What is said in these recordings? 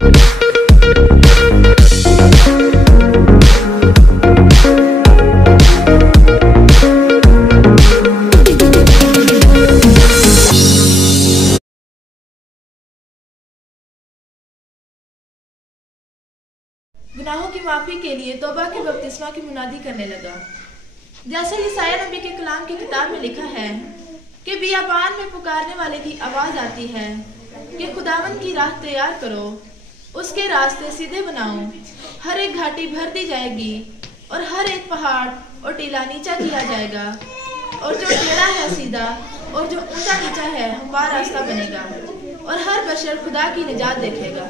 गुनाहों की माफ़ी के लिए तौबा के बपतिस्मा की मुनादी करने लगा। जैसे यसाया नबी के कलाम की किताब में लिखा है कि बियाबान में पुकारने वाले की आवाज़ आती है कि खुदावन की राह तैयार करो, उसके रास्ते सीधे बनाओ। हर एक घाटी भर दी जाएगी और हर एक पहाड़ और टीला नीचा किया जाएगा, और जो टेढ़ा है सीधा और जो ऊंचा नीचा है हमवार रास्ता बनेगा, और हर बशर खुदा की निजात देखेगा।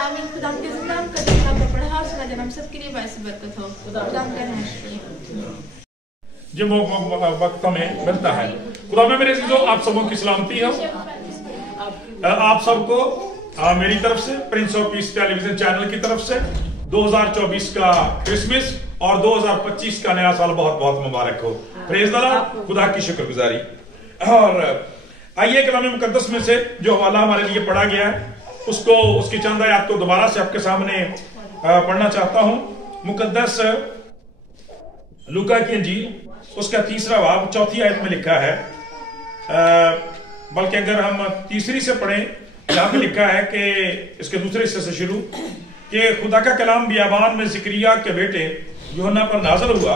आमीन। खुदा के जिंदा का जितना पढ़ा और सुना जन्म सबके लिए बाइस बरकत हो। खुदा का जब वक्त में मिलता है। खुदा में मेरे जो आप सबों की सलामती हो। आप सबको मेरी तरफ से Prince of peace television channel की तरफ से 2024 का क्रिसमस और 2025 का नया साल बहुत बहुत मुबारक हो। Praise the Lord. खुदा की शुक्रगुजारी। और आइए कलाम मुकद्दस में से जो हवाला हमारे लिए पढ़ा गया है उसको उसकी चंद आयत को दोबारा से आपके सामने पढ़ना चाहता हूं। मुकद्दस लूका की इंजील उसका 3रा बाब 4 आयत में लिखा है, बल्कि अगर हम 3री से पढ़ें, यहाँ पे लिखा है कि इसके दूसरे हिस्से से शुरू कि खुदा का कलाम बियाबान में ज़िक्रिया के बेटे यूहन्ना पर नाज़िल हुआ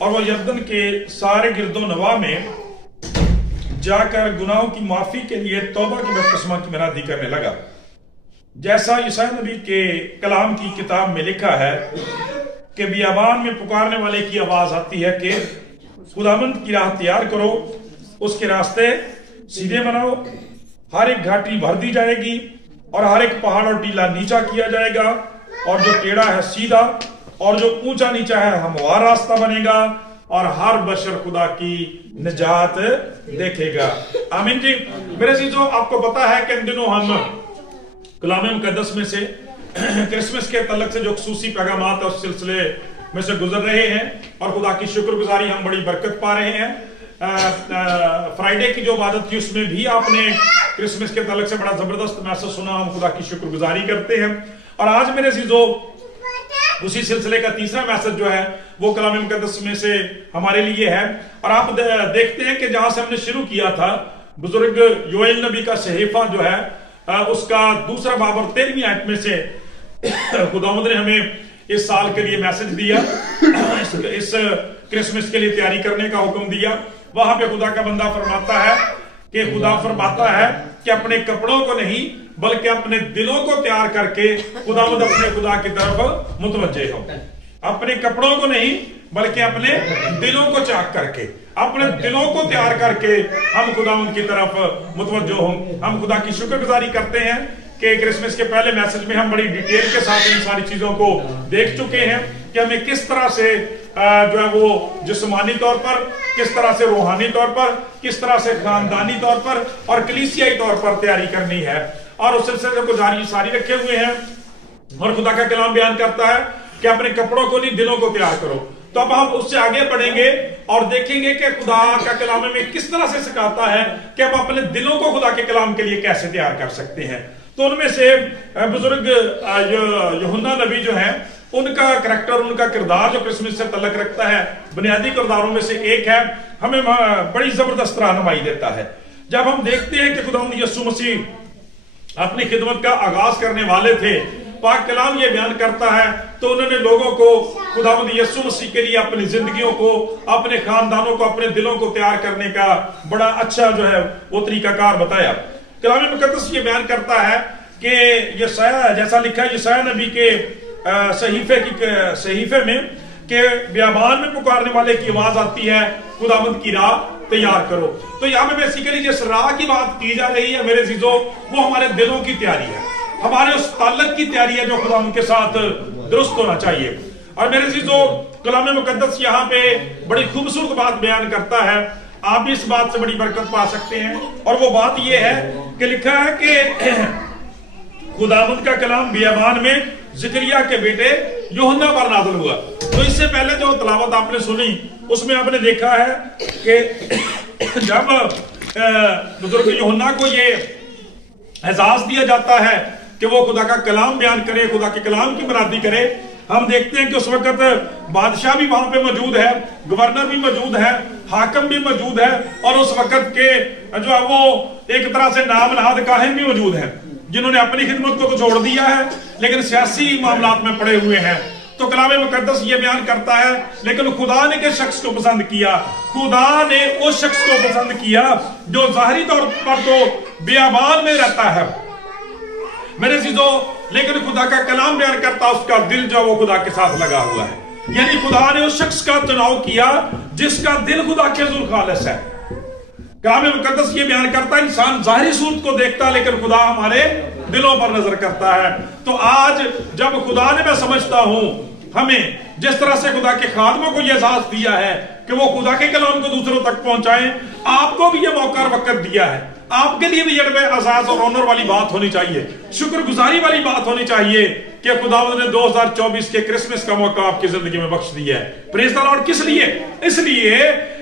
और वो यरदन के सारे गिरदो नवा में जाकर गुनाहों की माफी के लिए तौबा की बपतिस्मा की मुनादी करने लगा। जैसा यसाया नबी के कलाम की किताब में लिखा है कि बियाबान में पुकारने वाले की आवाज आती है कि खुदावंद की राह तैयार करो, उसके रास्ते सीधे बनाओ। हर एक घाटी भर दी जाएगी और हर एक पहाड़ और टीला नीचा किया जाएगा, और जो टेढ़ा है सीधा और जो ऊंचा नीचा है हमवार रास्ता बनेगा, और हर बशर खुदा की निजात देखेगा। आमीन जी। मेरे चीजों, आपको पता है कि इन दिनों हम कलाम मुकद्दस में से क्रिसमस के तल्लक से जो खुसूसी पैगामात और सिलसिले में से गुजर रहे हैं और खुदा की शुक्रगुजारी हम बड़ी बरकत पा रहे हैं। फ्राइडे की जो इबादत थी उसमें भी आपने क्रिसमस के तल्लक से बड़ा जबरदस्त मैसेज सुना। हम खुदा की शुक्रगुजारी करते हैं। और आज मेरे चीजों उसी सिलसिले का 3रा मैसेज जो है वो कलाम मुकद्दस में से हमारे लिए है। और आप देखते हैं कि जहां से हमने शुरू किया था, बुजुर्ग योएल नबी का सहीफा जो है उसका 2रा बाब और 13वीं आयत में से खुदावंद ने हमें इस साल के लिए मैसेज दिया, इस क्रिसमस के लिए तैयारी करने का हुक्म दिया। वहां पे खुदा का बंदा फरमाता है कि खुदा फरमाता है कि अपने कपड़ों को नहीं बल्कि अपने दिलों को तैयार करके खुदावंद अपने खुदा की तरफ मुतवज्जे हो। अपने कपड़ों को नहीं बल्कि अपने दिलों को चाक करके, अपने दिलों को तैयार करके हम खुदावंद की तरफ मुतवज्जो हों। हम खुदा की शुक्रगुजारी करते हैं कि क्रिसमस के पहले मैसेज में हम बड़ी डिटेल के साथ इन सारी चीजों को देख चुके हैं कि हमें किस तरह से जो है वो जिस्मानी तौर पर, किस तरह से रूहानी तौर पर, किस तरह से खानदानी तौर पर और कलीसियाई तौर पर तैयारी करनी है। और उस सिलसिले को जारी रखे हुए हैं। और खुदा का कलाम बयान करता है कि अपने कपड़ों को नहीं दिलों को तैयार करो। तो अब हम उससे आगे बढ़ेंगे और देखेंगे कि खुदा का कलाम में किस तरह से सिखाता है कि हम अपने दिलों को खुदा के कलाम के लिए कैसे तैयार कर सकते हैं। तो उनमें से बुजुर्ग यूहन्ना नबी जो है उनका करैक्टर, उनका किरदार जो क्रिसमस से तल्लक रखता है, बुनियादी किरदारों में से एक है, हमें बड़ी जबरदस्त रहनुमाई देता है। जब हम देखते हैं कि खुदा यीशु मसीह अपनी खिदमत का आगाज करने वाले थे, पाक कलाम ये बयान करता है, तो उन्होंने लोगों को खुदावंद यीशु मसीह के लिए अपनी जिंदगियों को, अपने खानदानों को, अपने दिलों को तैयार करने का बड़ा अच्छा जो है वो तरीकाकार बताया। कलाम मुकद्दस ये बयान करता है कि यशायाह, जैसा लिखा है यशायाह नबी के सहीफे में कि बियाबान में पुकारने वाले की आवाज आती है, खुदावंद की राह तैयार करो। तो यहाँ पे बेसिकली जिस राह की बात की जा रही है मेरे चीजों, वो हमारे दिलों की तैयारी है, हमारे उस ताल्लुक की तैयारी है जो खुदा उनके साथ दुरुस्त होना चाहिए। और मेरे चीजों, कलाम मुकद्दस यहाँ पे बड़ी खूबसूरत बात बयान करता है। आप भी इस बात से बड़ी बरकत पा सकते हैं। और वो बात ये है कि लिखा है कि खुदावंद का कलाम बियाबान में ज़िक्रिया के बेटे यूहन्ना पर नाज़िल हुआ। तो इससे पहले जो तलावत आपने सुनी उसमें आपने देखा है कि जब बुजुर्ग यूहन्ना को ये एहसास दिया जाता है کہ وہ خدا کا کلام بیان کرے، خدا کے کلام کی منادی کرے۔ ہم دیکھتے ہیں کہ اس وقت بادشاہ بھی وہاں پہ موجود ہے، گورنر بھی موجود ہے، حاکم بھی موجود ہے، اور اس وقت کے جو ہے وہ ایک طرح سے نام نہاد کاہن بھی موجود ہیں جنہوں نے اپنی خدمت کو تو چھوڑ دیا ہے لیکن سیاسی معاملات میں پڑے ہوئے ہیں۔ تو کلام مقدس یہ بیان کرتا ہے لیکن خدا نے کس شخص کو پسند کیا؟ خدا نے اس شخص کو پسند کیا جو ظاہری طور پر تو بیابان میں رہتا ہے میرے عزیزو، لیکن خدا کا کلام بیان کرتا اس کا دل جو وہ خدا کے ساتھ لگا ہوا ہے۔ یعنی خدا نے اس شخص کا چناؤ کیا جس کا دل خدا کے حضور خالص ہے۔ کلام مقدس یہ بیان کرتا ہے انسان ظاہری صورت کو دیکھتا ہے لیکن خدا ہمارے دلوں پر نظر کرتا ہے۔ تو آج جب خدا نے، میں سمجھتا ہوں، ہمیں جس طرح سے خدا کے خادموں کو یہ احساس دیا ہے کہ وہ خدا کے کلام کو دوسروں تک پہنچائیں، آپ کو بھی یہ موقع اور وقت دیا ہے۔ آپ کے لیے بھی یہ اعزاز اور آنر والی بات ہونی چاہیے، شکر گزاری والی بات ہونی چاہیے کہ خداوند نے 2024 کے کرسمس کا موقع آپ کی زندگی میں بخش دیا ہے۔ پریز دی لارڈ۔ کس لیے؟ اس لیے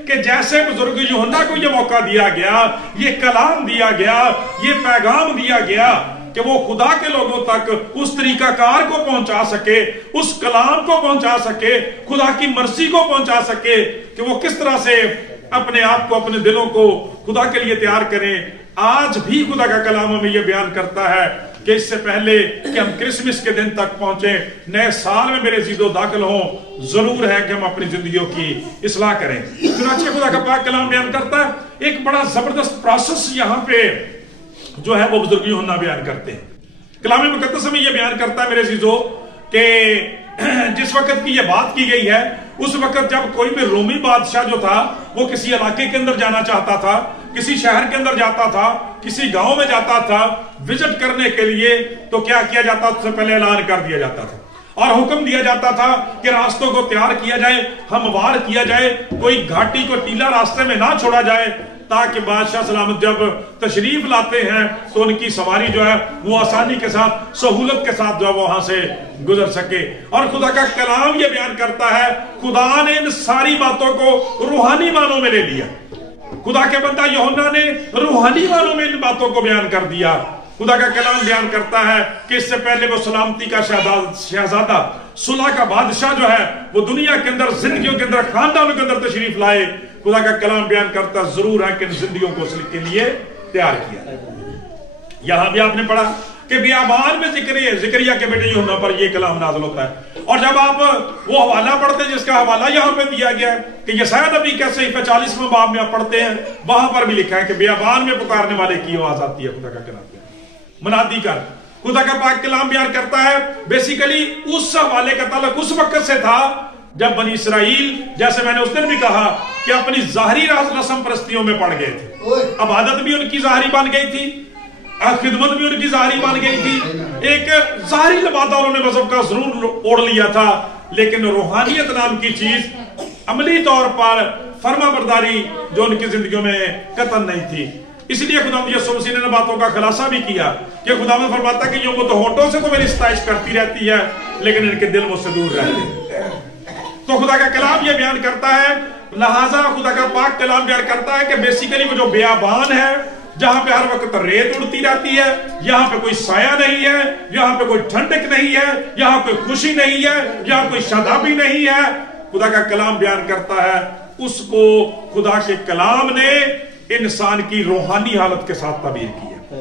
کہ جیسے بزرگ یوحنا کو یہ موقع دیا گیا، یہ کلام دیا گیا، یہ پیغام دیا گیا کہ وہ خدا کے لوگوں تک اس طریقہ کار کو پہنچا سکے، اس کلام کو پہنچا سکے، خدا کی مرضی کو پہنچا سکے کہ وہ کس طرح سے اپنے آپ کو، اپنے دلوں کو خدا کے لیے تیار کریں۔ آج بھی خدا کا کلام ہمیں یہ بیان کرتا ہے کہ اس سے پہلے کہ ہم کرسمس کے دن تک پہنچیں، نئے سال میں میرے عزیزو داخل ہوں، ضرور ہے کہ ہم اپنی زندگیوں کی اصلاح کریں۔ چنانچہ خدا کا پاک کلام بیان کرتا ہے ایک بڑا زبردست پروسیس یہاں پہ جو ہے وہ بزرگ یوحنا بیان کرتے ہیں۔ کلام مقدس میں یہ بیان کرتا ہے میرے عزیزو کہ جس وقت کی یہ بات کی گئی ہے، اس وقت جب کوئی بھی رومی بادشاہ جو تھا وہ کسی علاقے کے اندر جانا چاہتا تھا، کسی شہر کے اندر جاتا تھا، کسی گاؤں میں جاتا تھا وزٹ کرنے کے لیے، تو کیا کیا جاتا؟ اس سے پہلے اعلان کر دیا جاتا تھا اور حکم دیا جاتا تھا کہ راستوں کو تیار کیا جائے، ہموار کیا جائے، کوئی گھاٹی کو ٹیلا راستے میں نہ چھوڑا جائے، تاکہ بادشاہ سلامت جب تشریف لاتے ہیں تو ان کی سواری جو ہے وہ آسانی کے ساتھ، سہولت کے ساتھ جو ہے وہاں سے گزر سکے۔ اور خدا کا کلام یہ بیان کرتا ہے خدا نے ان ساری باتوں کو روحانی معنوں میں لے لیا۔ خدا کے بندہ یوحنا نے روحانی معنوں میں ان باتوں کو بیان کر دیا۔ خدا کا کلام بیان کرتا ہے کہ اس سے پہلے وہ سلامتی کا شہزادہ، صلح کا بادشاہ جو ہے وہ دنیا کے اندر، زندگیوں کے اندر، خاندانوں کے اندر تشریف لائے۔ خدا کا کلام بیان کرتا ضرور ہے کہ ان زندگیوں کو اس کے لیے تیار کیا۔ یہاں بھی آپ نے پڑھا کہ بیابان میں زکریا کے بیٹے یوحنا پر یہ کلام نازل ہوتا ہے۔ اور جب آپ وہ حوالہ پڑھتے ہیں جس کا حوالہ یہاں پہ دیا گیا ہے کہ یسایا نبی کے صحیفہ 40ویں باب میں آپ پڑھتے ہیں، وہاں پر بھی لکھا ہے کہ بیابان میں پکارنے والے کی آواز آتی ہے۔ خدا کا کلام منادی کر، خدا کا پاک کلام بیان کرتا ہے بیسیکلی اس حوالے کا تعلق اس وقت سے تھا جب بنی اسرائیل، جیسے میں نے اس دن بھی کہا، کہ اپنی ظاہری رسم پرستیوں میں پڑ گئے تھے۔ عبادت بھی ان کی ظاہری بن گئی تھی، خدمت بھی ان کی ظاہری بن گئی تھی، ایک ظاہری لبادہ انہوں نے مذہب کا ضرور اوڑھ لیا تھا، لیکن روحانیت نام کی چیز، عملی طور پر فرما برداری جو ان کی زندگیوں میں قطعاً نہیں تھی۔ اس لیے خداوند یسوع مسیح نے باتوں کا خلاصہ بھی کیا کہ خداوند فرماتا ہے کہ یوں وہ تو ہونٹوں سے تو میری ستائش کرتی رہتی ہے لیکن ان کے دل مجھ سے دور رہتے ہیں۔ تو خدا کا کلام یہ بیان کرتا ہے، لہٰذا خدا کا پاک کلام بیان کرتا ہے کہ بیسیکلی وہ جو بیابان ہے، جہاں پہ ہر وقت ریت اڑتی رہتی ہے، یہاں پہ کوئی سایہ نہیں ہے، یہاں پہ کوئی ٹھنڈک نہیں ہے، یہاں کوئی خوشی نہیں ہے، یہاں کوئی شادابی نہیں ہے، خدا کا کلام بیان کرتا ہے اس کو خدا کے کلام نے انسان کی روحانی حالت کے ساتھ تعبیر کیا۔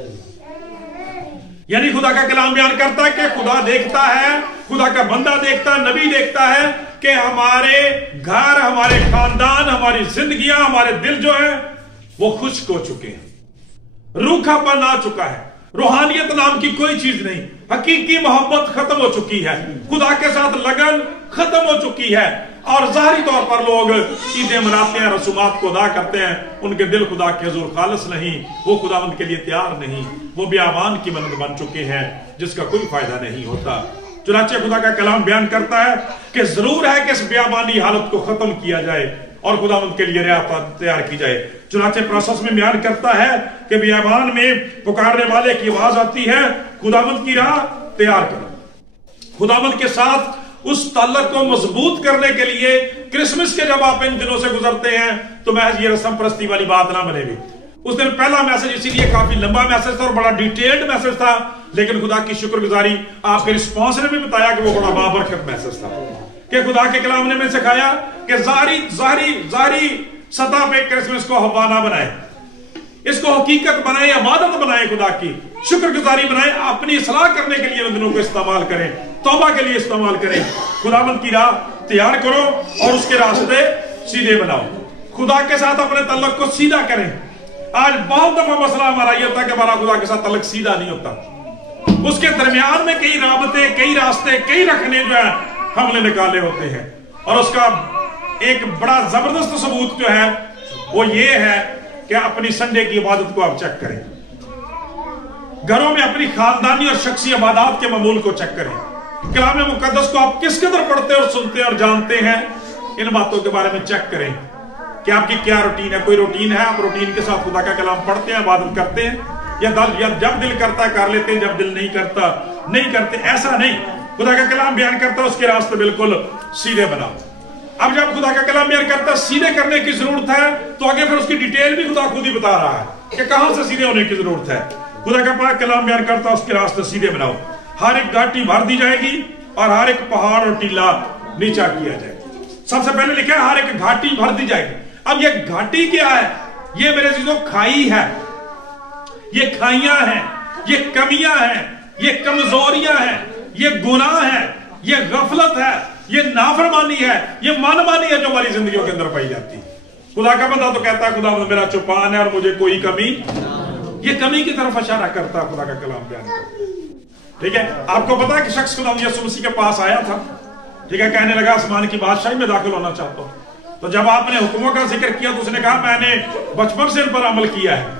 یعنی خدا کا کلام بیان کرتا ہے کہ خدا دیکھتا ہے، خدا کا بندہ دیکھتا ہے، نبی دیکھتا ہے کہ ہمارے گھر، ہمارے خاندان، ہماری زندگیاں، ہمارے دل جو ہیں وہ خشک ہو چکے ہیں، روکھا پن آ چکا ہے، روحانیت نام کی کوئی چیز نہیں، حقیقی محبت ختم ہو چکی ہے، خدا کے ساتھ لگن ختم ہو چکی ہے، اور ظاہری طور پر لوگ عیدیں مناتے ہیں، رسومات کو ادا کرتے ہیں، ان کے دل خدا کے حضور خالص نہیں، وہ خداوند کے لیے تیار نہیں، وہ بیابان کی مانند بن چکے ہیں جس کا کوئی فائدہ نہیں ہوتا۔ چنانچہ خدا کا کلام بیان کرتا ہے کہ ضرور ہے کہ اس بیابانی حالت کو ختم کیا جائے اور خداوند کے لیے راہ تیار کی جائے۔ چنانچہ پروسیس میں بیان کرتا ہے کہ بیابان میں پکارنے والے کی آواز آتی ہے، خداوند کی راہ تیار کرو۔ خداوند کے ساتھ اس تعلق کو مضبوط کرنے کے لیے کرسمس کے جب آپ ان دنوں سے گزرتے ہیں تو محض یہ رسم پرستی والی بات نہ بنے گی۔ उस दिन पहला मैसेज इसीलिए काफी लंबा मैसेज था और बड़ा डिटेल्ड मैसेज था, लेकिन खुदा की शुक्रगुजारी आपके रिस्पॉन्स ने भी बताया कि वो बड़ा बाबरकत मैसेज था कि खुदा के कलाम ने हमें सिखाया कि ज़ाहिरी सतह पे क्रिसमस को हवाना बनाए, इसको हकीकत बनाए, इबादत बनाए, खुदा की शुक्रगुजारी बनाए, अपनी इस्लाह करने के लिए उन दिनों को इस्तेमाल करें, तौबा के लिए इस्तेमाल करें। खुदावंद की राह तैयार करो और उसके रास्ते सीधे बनाओ, खुदा के साथ अपने तल्लुक को सीधा करें। आज बहुत दफा मसला हमारा ये होता है कि हमारा खुदा के साथ तल्लुक सीधा नहीं होता, उसके दरमियान में कई राबते, कई रास्ते, कई रखने जो है हमने निकाले होते हैं। और उसका एक बड़ा जबरदस्त सबूत जो है वो ये है कि अपनी संडे की इबादत को आप चेक करें, घरों में अपनी खानदानी और शख्सी इबादत के मामूल को चेक करें, कलाम मुकद्दस को आप किस कदर पढ़ते और सुनते और जानते हैं, इन बातों के बारे में चेक करें कि आपकी क्या रूटीन है। कोई रूटीन है, आप रूटीन के साथ खुदा का कलाम पढ़ते हैं, इबादत करते हैं, या जब दिल करता है कर लेते हैं, जब दिल नहीं करता नहीं करते, ऐसा नहीं। खुदा का कलाम बयान करता है उसके रास्ते बिल्कुल सीधे बनाओ। अब जब खुदा का कलाम बयान करता है सीधे करने की जरूरत है, तो आगे फिर उसकी डिटेल भी खुदा खुद ही बता रहा है कि कहां से सीधे होने की जरूरत है। खुदा का पाक कलाम बयान करता है उसके रास्ते सीधे बनाओ, हर एक घाटी भर दी जाएगी और हर एक पहाड़ और टीला नीचा किया जाएगा। सबसे पहले लिखा है हर एक घाटी भर दी जाएगी। अब ये घाटी क्या है? ये मेरे चीजों खाई है, ये खाइयां हैं, ये कमियां हैं, ये कमजोरियां हैं, ये गुनाह है, ये गफलत है, ये नाफरमानी है, ये मनमानी है जो हमारी जिंदगियों के अंदर पाई जाती है। खुदा का बंदा तो कहता है खुदा मेरा चौपान है और मुझे कोई कमी, ये कमी की तरफ इशारा करता है खुदा का कलाम बयान करता। ठीक है, आपको पता है कि शख्स खुदा यीशु मसीह के पास आया था, ठीक है, कहने लगा आसमान की बादशाही में दाखिल होना चाहता हूं। तो जब आपने हुक्मों का जिक्र किया तो उसने कहा मैंने बचपन से इन पर अमल किया है।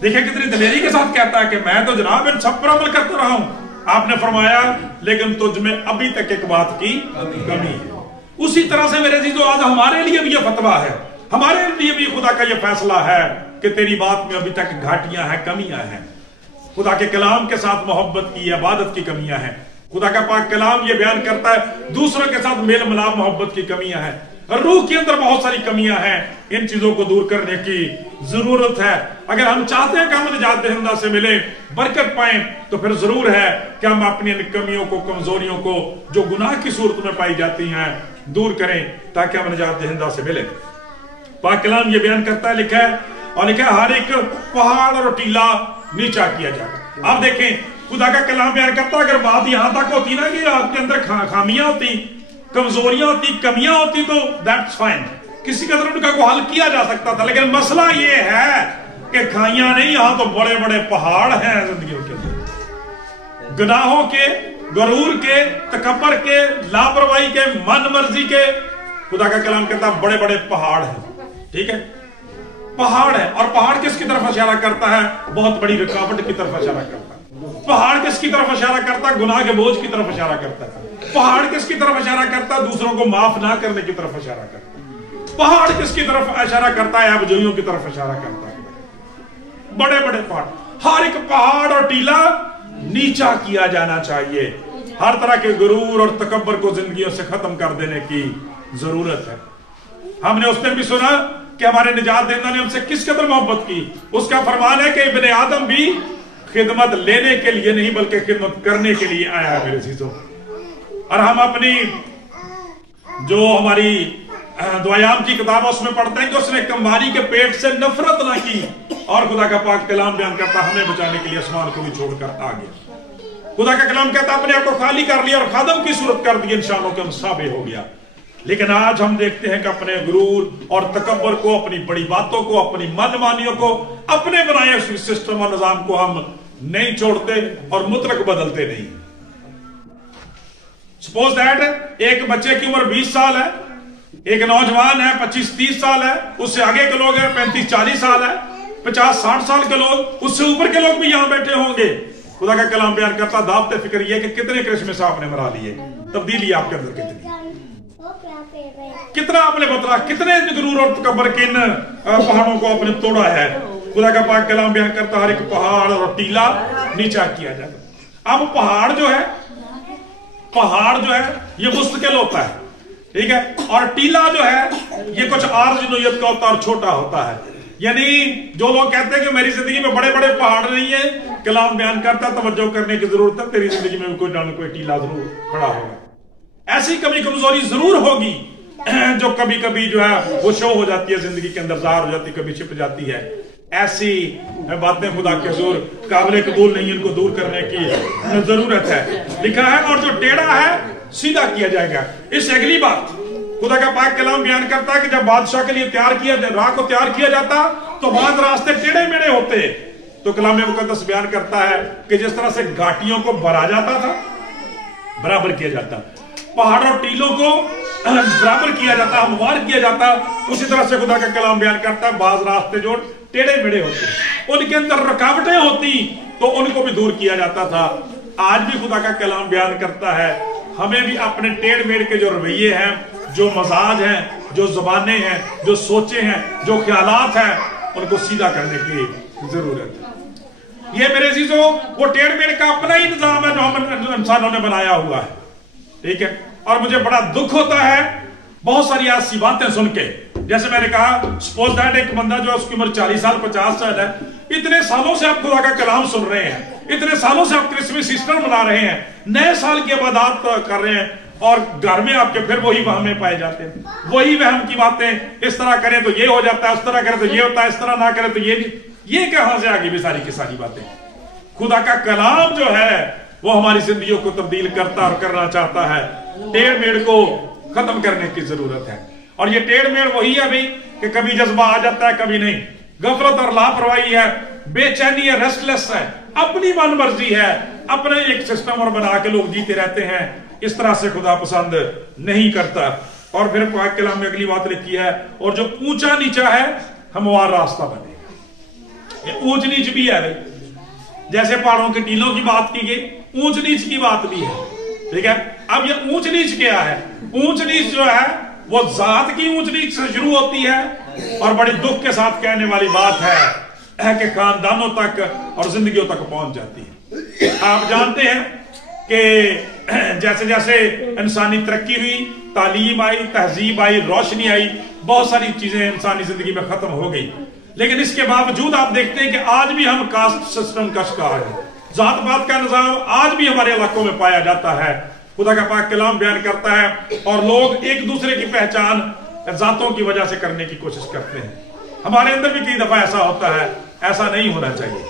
देखिए कितनी दिलेरी के साथ कहता है कि मैं तो जनाब इन सब पर अमल करता रहा हूं। आपने फरमाया लेकिन तुझ में अभी तक एक बात की कमी है। उसी तरह से मेरे चीजों आज हमारे लिए भी यह फतवा है, हमारे लिए भी खुदा का यह फैसला है कि तेरी बात में अभी तक घाटियां हैं, कमियां हैं। खुदा के कलाम के साथ मोहब्बत की, इबादत की कमियां हैं। खुदा का पाक कलाम ये बयान करता है दूसरों के साथ मेल मिलाप मोहब्बत की कमियां हैं, रूह के अंदर बहुत सारी कमियां हैं। इन चीजों को दूर करने की जरूरत है। अगर हम चाहते हैं कि हम निजात दहिंदा से मिले, बरकत पाएं, तो फिर जरूर है कि हम अपनी इन कमियों को, कमजोरियों को जो गुनाह की सूरत में पाई जाती हैं दूर करें ताकि हम निजात दहिंदा से मिले। पाक कलाम ये बयान करता है, लिखा है और लिखा है हर एक पहाड़ और टीला नीचा किया जाएगा। आप देखें खुदा का कलाम बयान करता, अगर बात यहां तक होती ना कि आपके अंदर खामियां होती, कमजोरियां होती, कमियां होती, तो दैट्स फाइन, किसी कदर उनका को हल किया जा सकता था। लेकिन मसला ये है कि खाइयां नहीं, यहां तो बड़े बड़े पहाड़ हैं जिंदगियों के अंदर, गुनाहों के, गरूर के, तकब्बर के, लापरवाही के, मन मर्जी के। खुदा का कलाम कहता बड़े बड़े पहाड़ हैं। ठीक है, पहाड़ है, और पहाड़ किसकी तरफ इशारा करता है? बहुत बड़ी रुकावट की तरफ इशारा करता है। पहाड़ किसकी तरफ इशारा करता है? गुनाह के बोझ की तरफ इशारा करता है। पहाड़ किसकी तरफ इशारा करता है? दूसरों को माफ ना करने की तरफ इशारा करता है। पहाड़ किसकी तरफ इशारा करता है? अबजोइयों की तरफ इशारा करता है। बड़े बड़े पहाड़, हर एक पहाड़ और टीला नीचा किया जाना चाहिए। हर तरह के गुरूर और तकब्बर को जिंदगियों से खत्म कर देने की जरूरत है। हमने उस दिन भी सुना कि हमारे निजात देना ने हमसे किस कदर मोहब्बत की। उसका फरमान है कि इब्ने आदम भी खिदमत लेने के लिए नहीं बल्कि खिदमत करने के लिए आया है मेरे चीजों। और हम अपनी जो हमारी दुआयाम की किताब उसमें पढ़ते हैं कि उसने कमवारी के पेट से नफरत ना की, और खुदा का पाक कलाम बयान करता हमें बचाने के लिए आसमान को भी छोड़कर आ गया। खुदा का कलाम कहता अपने आप को खाली कर लिया और खादम की सूरत कर दी, इंसानों के मुसाबे हो गया। लेकिन आज हम देखते हैं कि अपने गुरूर और तकब्बर को, अपनी बड़ी बातों को, अपनी मनमानियों को, अपने बनाए सिस्टम और निजाम को हम नहीं छोड़ते और मुतलक बदलते नहीं। सपोज दैट एक बच्चे की उम्र 20 साल है, एक नौजवान है 25-30 साल है, उससे आगे के लोग हैं 35-40 साल है, 50-60 साल के लोग, उससे ऊपर के लोग भी यहां बैठे होंगे। खुदा का कलाम बयान करता दावत फिक्र ये कि कितने क्रिसमस आपने मना लिए, तब्दीली आपके अंदर कितनी, कितना आपने बदला, कितने गुरूर और तकब्बर के इन पहाड़ों को आपने तोड़ा है। खुदा का पाक कलाम बयान करता हर एक पहाड़ और टीला नीचा किया जाता। अब पहाड़ जो है ये मुस्तकिल होता है, ठीक है, और टीला जो है ये कुछ आर्ज नोयत का होता है और छोटा होता है। यानी जो लोग कहते हैं कि मेरी जिंदगी में बड़े बड़े पहाड़ नहीं है, कलाम बयान करता तवज्जो करने की जरूरत है, तेरी जिंदगी में कोई ना कोई टीला जरूर खड़ा होगा। ऐसी कमी कमजोरी जरूर होगी जो कभी कभी जो है वो शो हो जाती है, जिंदगी के अंदर ज़ाहिर हो जाती है, कभी छिप जाती है। ऐसी बातें खुदा के हुजूर काबिल कबूल नहीं, इनको दूर करने की जरूरत है। लिखा है और जो टेढ़ा है सीधा किया जाएगा। इससे अगली बात खुदा का पाक कलाम बयान करता है कि जब बादशाह के लिए राह को तैयार किया जाता तो बाद रास्ते टेढ़े मेढ़े होते। तो कलाम मुकद्दस बयान करता है कि जिस तरह से घाटियों को भरा जाता था, बराबर किया जाता, पहाड़ों टीलों को बराबर किया जाता, हमवार किया जाता, उसी तरह से खुदा का कलाम बयान करता है बाज रास्ते जो टेढ़े मेढ़े होते, उनके अंदर रुकावटें होती तो उनको भी दूर किया जाता था। आज भी खुदा का कलाम बयान करता है हमें भी अपने टेढ़ मेढ़ के जो रवैये हैं, जो मजाज हैं, जो जुबानें हैं, जो सोचे हैं, जो ख्यालात हैं, उनको सीधा करने की जरूरत है। ये मेरे अजीजों वो टेढ़ मेढ़ का अपना ही निजाम है जो हम इंसानों ने बनाया हुआ है, ठीक है। और मुझे बड़ा दुख होता है बहुत सारी ऐसी बातें सुन के, जैसे मैंने कहा सपोज दैट एक बंदा जो उसकी उम्र 40 साल 50 साल है, इतने सालों से आप खुदा का कलाम सुन रहे हैं, इतने सालों से आप क्रिसमस ईस्टर मना रहे हैं, नए साल की इबादत कर रहे हैं, और घर में आपके फिर वही वहम पाए जाते हैं, वही वहम की बातें, इस तरह करें तो ये हो जाता है, उस तरह करें तो ये होता है, इस तरह ना करें तो ये कहां से आ गई भी सारी की सारी बातें। खुदा का कलाम जो है वो हमारी जिंदगियों को तब्दील करता और करना चाहता है। टेढ़ मेढ़ को खत्म करने की जरूरत है। और ये टेढ़ मेढ़ वही है भाई कि कभी जज्बा आ जाता है, कभी नहीं, गफलत और लापरवाही है, बेचैनी है, रेस्टलेस है, अपनी मन मर्जी है, अपने एक सिस्टम और बना के लोग जीते रहते हैं। इस तरह से खुदा पसंद नहीं करता। और फिर पाक कलाम में अगली बात लिखी है और जो ऊंचा नीचा है हमवार रास्ता बनेगा। ये ऊंच नीच भी है भाई, जैसे पहाड़ों के टीलों की बात की गई, ऊंच नीच की बात भी है, ठीक है। अब ये ऊंच नीच क्या है? ऊंच नीच जो है वो जात की ऊंच नीच से शुरू होती है और बड़े दुख के साथ कहने वाली बात है कि खानदानों तक और जिंदगियों तक पहुंच जाती है। आप जानते हैं कि जैसे जैसे इंसानी तरक्की हुई, तालीम आई, तहजीब आई, रोशनी आई, बहुत सारी चीजें इंसानी जिंदगी में खत्म हो गई, लेकिन इसके बावजूद आप देखते हैं कि आज भी हम कास्ट सिस्टम का शिकार हैं। जात पात का निजाम आज भी हमारे इलाकों में पाया जाता है। खुदा का पाक कलाम बयान करता है और लोग एक दूसरे की पहचान जातों की वजह से करने की कोशिश करते हैं। हमारे अंदर भी कई दफा ऐसा होता है, ऐसा नहीं होना चाहिए,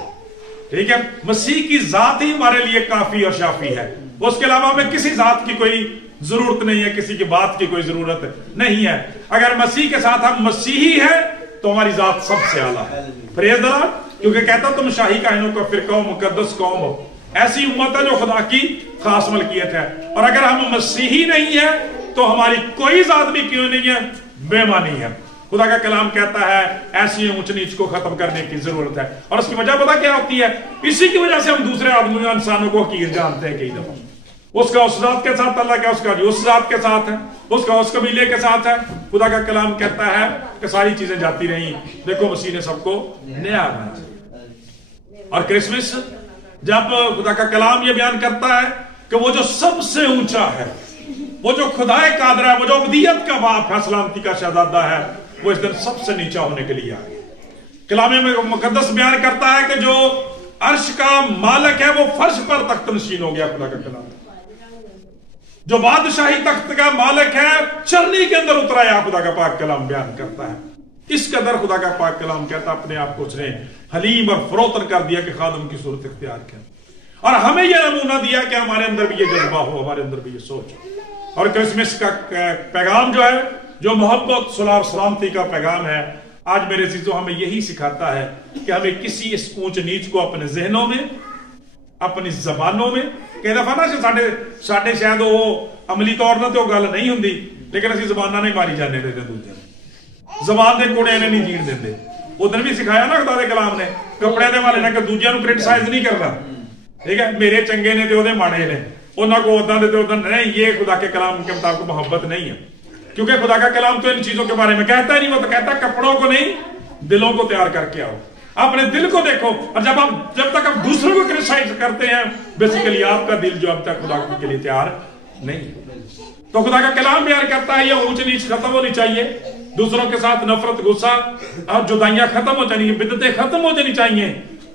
ठीक है। मसीह की जात ही हमारे लिए काफी और शाफी है, उसके अलावा हमें किसी जात की कोई जरूरत नहीं है, किसी की बात की कोई जरूरत नहीं है। अगर मसीह के साथ हम मसीही हैं तो हमारी जात सबसे आला है। प्रेज़ द लॉर्ड, क्योंकि कहता तुम शाही कायनों का फिरका हो, मुकद्दस कौम हो, ऐसी उम्मत है जो खुदा की खास मलकियत है। और अगर हम मसीही नहीं है तो हमारी कोई जात भी क्यों नहीं है, बेमानी है। खुदा का कलाम कहता है ऐसी ऊंच नीच को खत्म करने की जरूरत है। और उसकी वजह पता क्या होती है? इसी की वजह से हम दूसरे आदमियों इंसानों को हकीर जानते हैं। कई दफा उसका उस जात के साथ अल्लाह का, उसका उस जात के साथ है, उसका उस कबीले के साथ है। खुदा का कलाम कहता है कि सारी चीजें जाती रही, देखो मसीह ने सबको नया बनाया। और क्रिसमस जब खुदा का कलाम ये बयान करता है कि वो जो सबसे ऊंचा है, वो जो खुदाए कादर है, वो जो अबदियत का बाप है, सलामती का शहजादा है, वो इस दिन सबसे नीचा होने के लिए आ गया। कलाम में मुकद्दस बयान करता है कि जो अर्श का मालिक है वो फर्श पर तख्त नशीन हो गया। खुदा का कलाम जो बादशाही तख्त का मालिक है चरनी के अंदर उतराया, खुदा का पाक कलाम बयान करता है। इस कदर खुदा का पाक कलाम कहता अपने आप को उसने हलीम और फरोतन कर दिया कि खादम की सूरत इख्तियार किया, और हमें यह नमूना दिया कि हमारे अंदर भी ये जज्बा हो, हमारे अंदर भी ये सोच। और क्रिसमस का पैगाम जो है, जो मोहब्बत सुलह सलामती का पैगाम है, आज मेरे अजीजों हमें यही सिखाता है कि हमें किसी इस ऊंच नीच को अपने जहनों में, अपनी जबानों में, कई दफा ना साढ़े शायद वो अमली तौर ना तो गल नहीं होंगी, लेकिन असं जबाना नहीं मारी जाने देते, दूजे जबान के कोड़े नहीं जीण देंगे। उधर भी सिखाया ना खुदा के कलाम ने कपड़े के वाले ने कि दूजिया क्रिटिसाइज नहीं करना, ठीक है। मेरे चंगे ने तो माड़े ने, उन्होंने को उदा दे उदा नहीं। ये खुदा के कलाम के मुताबिक मोहब्बत नहीं है, क्योंकि खुदा का कलाम तो इन चीजों के बारे में कहता ही नहीं। वो तो कहता कपड़ों को नहीं, दिलों को तैयार करके आओ, अपने दिल को देखो। और जब तक आप दूसरों को क्रिटिसाइज करते हैं, बेसिकली आपका दिल जो अब तक खुदा के लिए तैयार नहीं। तो खुदा का कलाम बयान करता है ये ऊंच नीच खत्म होनी चाहिए। दूसरों के साथ नफरत, गुस्सा और जुदाइयां खत्म हो जानी, बिदतें खत्म हो जानी चाहिए,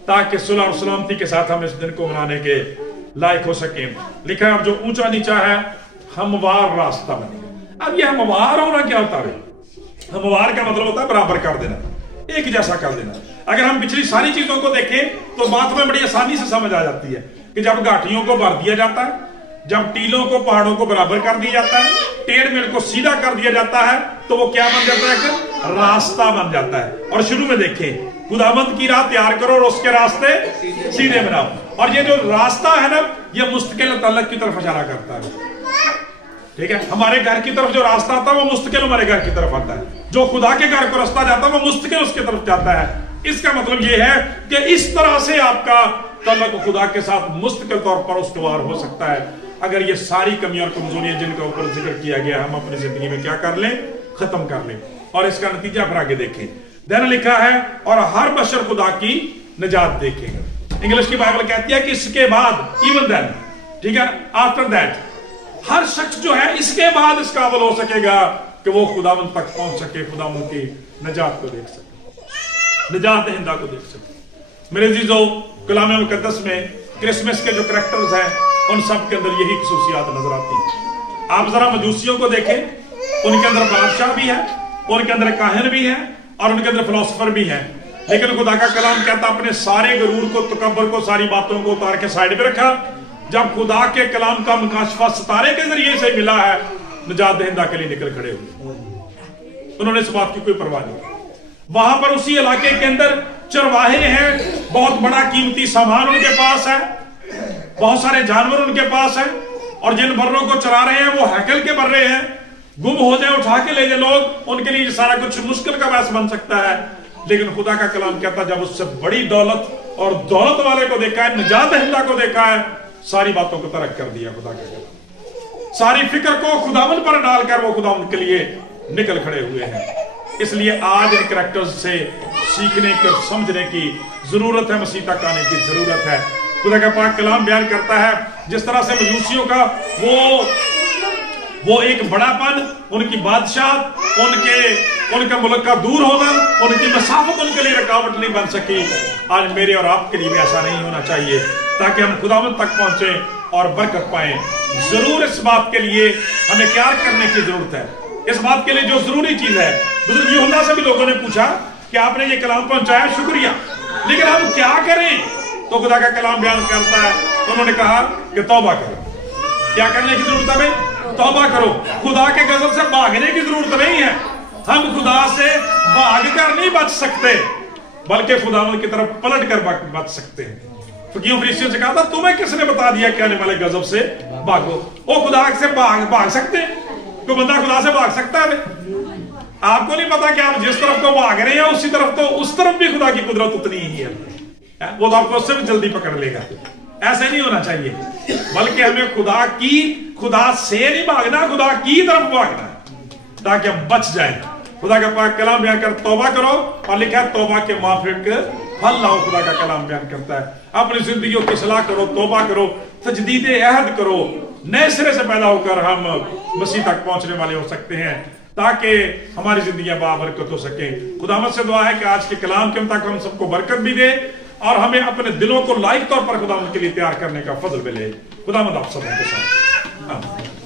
ताकि सुलह और सलामती के साथ हम इस दिन को मनाने के लायक हो सके। लिखा है अब जो ऊंचा नीचा है हमवार रास्ता बनेगा। अब ये हमवार होना क्या होता है? हमवार का मतलब होता है बराबर कर देना, एक जैसा कर देना। अगर हम पिछली सारी चीजों को देखें तो बात में बड़ी आसानी से समझ आ जाती है कि जब घाटियों को भर दिया जाता है, जब टीलों को पहाड़ों को बराबर कर दिया जाता है, टेढ़ मेढ़ को सीधा कर दिया जाता है, तो वो क्या बन जाता है? कि रास्ता बन जाता है। और शुरू में देखें, खुदावंद की राह तैयार करो और उसके रास्ते सीधे बनाओ। और ये जो रास्ता है ना, ये मुस्तकिल तलक की तरफ इशारा करता है। ठीक है, हमारे घर की तरफ जो रास्ता आता है वो मुस्तकिल हमारे घर की तरफ आता है, जो खुदा के घर को रास्ता जाता है वो मुस्तकिल उसके तरफ जाता है। इसका मतलब ये है कि इस तरह से आपका तल्लुक खुदा के साथ मुस्तकिल तौर पर उसवार हो सकता है अगर ये सारी कमियां और कमजोरियां जिनका ऊपर जिक्र किया गया हम अपनी जिंदगी में क्या कर लें? खत्म कर लें। और इसका नतीजा फिर आगे देखें। देन लिखा है और हर बशर खुदा की निजात देखेगा। इंग्लिश की बाइबल कहती है कि इसके बाद, इवन देन, ठीक है, आफ्टर दैट, हर शख्स जो है इसके बाद इस काबिल हो सकेगा कि वो खुदावंद तक पहुंच सके, खुदावंद की निजात को देख सके, निजात दहिंदा को देख सके। मेरे अजीजों, कलाम मुकद्दस में क्रिसमस के जो करैक्टर्स हैं उन सब के अंदर यही खसूसियात नजर आती हैं। आप जरा मजूसियों को देखें, उनके अंदर बादशाह भी है, उनके अंदर काहिन भी है और उनके अंदर फिलोसोफर भी है। लेकिन खुदा का कलाम कहता अपने सारे गरूर को, तकब्बर को, सारी बातों को उतार के साइड पे रखा। जब खुदा के कलाम का मुकाशफा सितारे के जरिए से मिला है, निजात दहिंदा के लिए निकल खड़े हुए। उन्होंने इस बात की कोई परवाह नहीं। वहां पर उसी इलाके के अंदर चरवाहे हैं, बहुत बड़ा कीमती सामान उनके पास है, बहुत सारे जानवर उनके पास है, और जिन बर्रों को चरा रहे हैं वो हैकल के बर्रे हैं। गुम हो जाए, उठा के ले जाए लोग, उनके लिए सारा कुछ मुश्किल का बायस बन सकता है। लेकिन खुदा का कलाम कहता जब उससे बड़ी दौलत और दौलत वाले को देखा है, निजात दहिंदा को देखा है, सारी बातों को तर्क कर दिया। खुदा का कलाम सारी फिक्र को खुदावंद पर डालकर वो खुदावंद के लिए निकल खड़े हुए हैं। इसलिए आज इन करैक्टर्स से सीखने की और समझने की जरूरत है, मसीह तक आने की जरूरत है। खुदा का पाक कलाम बयान करता है जिस तरह से मजूसियों का वो एक बड़ापन, उनकी बादशाह, उनका मुल्क का दूर होना, उनकी मसाफत उनके लिए रुकावट नहीं बन सकी। आज मेरे और आपके लिए भी ऐसा नहीं होना चाहिए, ताकि हम खुदावंद तक पहुंचे और बरकत पाएं। जरूर इस बात के लिए हमें क्या करने की जरूरत है। इस बात के लिए जो जरूरी चीज है, बुजुर्ग यूहन्ना से भी लोगों ने पूछा कि आपने ये कलाम पहुंचाया, शुक्रिया, लेकिन हम क्या करें? तो खुदा का कलाम बयान करता है, तो उन्होंने कहा कि तौबा करो। क्या करने की जरूरत है भाई? तौबा करो। खुदा के गजब से भागने की जरूरत नहीं है। हम खुदा से भाग कर नहीं बच सकते, बल्कि खुदावंद की तरफ पलट कर बच सकते हैं। फकीरों फरिश्तियों से कहा था तुम्हें किसने बता दिया कि आने वाले गजब से भागो? वो खुदा से भाग सकते हैं? कोई बंदा खुदा से भाग सकता है? आपको नहीं पता कि आप जिस तरफ को भाग रहे हैं उसी तरफ तो उस तरफ भी खुदा की कुदरत उतनी ही है, वो तो आपको उससे भी जल्दी पकड़ लेगा। ऐसा नहीं होना चाहिए, बल्कि हमें खुदा से नहीं भागना, खुदा की तरफ भागना है ताकि हम बच जाएं। खुदा का पाक कलाम बयान कर तौबा करो, और लिखा है तौबा के माफिक फल लाओ। खुदा का कलाम बयान करता है अपनी जिंदगी की सलाह करो, तौबा करो, तजदीद अहद करो, नए सिरे से पैदा होकर हम मसीह तक पहुंचने वाले हो सकते हैं, ताकि हमारी जिंदगी बाबरकत हो सके। खुदावंद से दुआ है कि आज के कलाम के मुताबिक हम सबको बरकत भी दे और हमें अपने दिलों को लायक तौर पर खुदावंद के लिए तैयार करने का फजल मिले। खुदावंद आप सबके साथ।